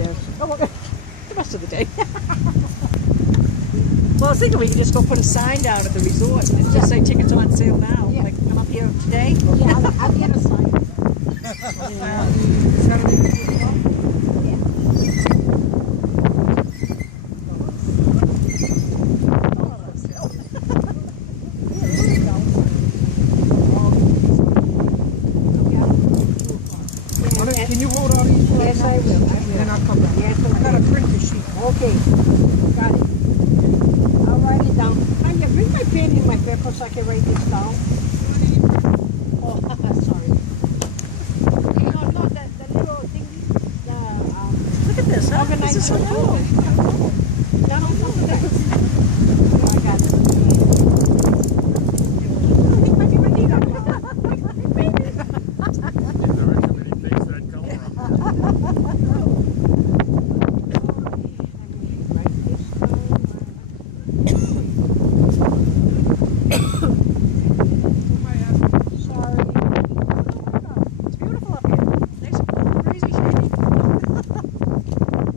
Yes. Oh, okay. The rest of the day. Well, I was thinking we could just go put a sign down at the resort and just say tickets on sale now. Yeah. Like, come up here today. Yeah, I'll get a sign. Can you hold all these? Yes, I will. Then I'll come back. Yes, I gotta print the sheet. okay. Got it. I'll write it down. Tanya, bring my pen in my paper so I can write this down. Oh, sorry. No, the little thingy, Look at this, huh? This organizer. is so cool. No,